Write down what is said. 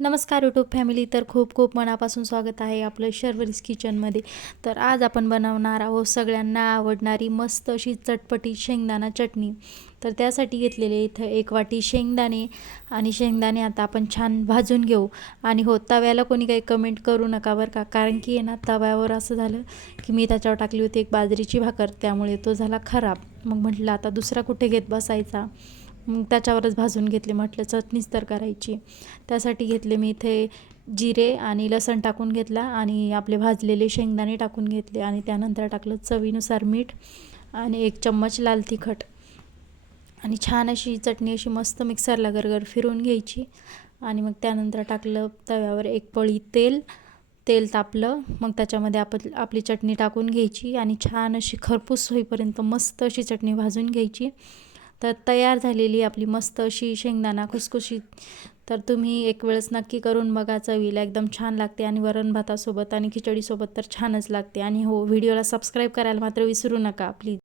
नमस्कार YouTube family तर खूप खूप मनापासून स्वागत आहे आपलं शर्वरीस किचनमध्ये तर आज आपण बनवणार आहोत सगळ्यांना आवडणारी मस्त अशी चटपटी शेंगदाणा चटणी. तर त्यासाठी घेतलेले इथं एक वाटी शेंगदाणे आणि शेंगदाणे आता आपण छान भाजून घेऊ. आणि हो तव्याला कोणी काही कमेंट करू नका बरं का? कारण की ना तव्यावर असं झालं की मी त्याच्यावर टाकली होती एक बाजरीची भाकर. त्यामुळे तो झाला खराब. मग म्हटलं आता दुसरा कुठे घेत बसायचा? मग त्याच्यावरच भाजून घेतले म्हटलं चटणीच तर करायची. त्यासाठी घेतले मी इथे जिरे आणि लसण टाकून घेतला आणि आपले भाजलेले शेंगदाणे टाकून घेतले आणि त्यानंतर टाकलं चवीनुसार मीठ आणि एक चम्मच लाल तिखट. आणि छान अशी चटणी अशी मस्त मिक्सरला गरगर फिरून घ्यायची आणि मग त्यानंतर टाकलं तव्यावर एक पळी तेल. तेल तापलं मग त्याच्यामध्ये आपण आपली चटणी टाकून घ्यायची आणि छान अशी खरपूस होईपर्यंत मस्त अशी चटणी भाजून घ्यायची. तर तयार झालेली आपली मस्त अशी शेंगदाणा खुसखुशीत. तर तुम्ही एक वेळेस नक्की करून बघा चवीला एकदम छान लागते आणि वरण भातासोबत आणि खिचडीसोबत तर छानच लागते. आणि हो व्हिडिओला सबस्क्राईब करायला मात्र विसरू नका प्लीज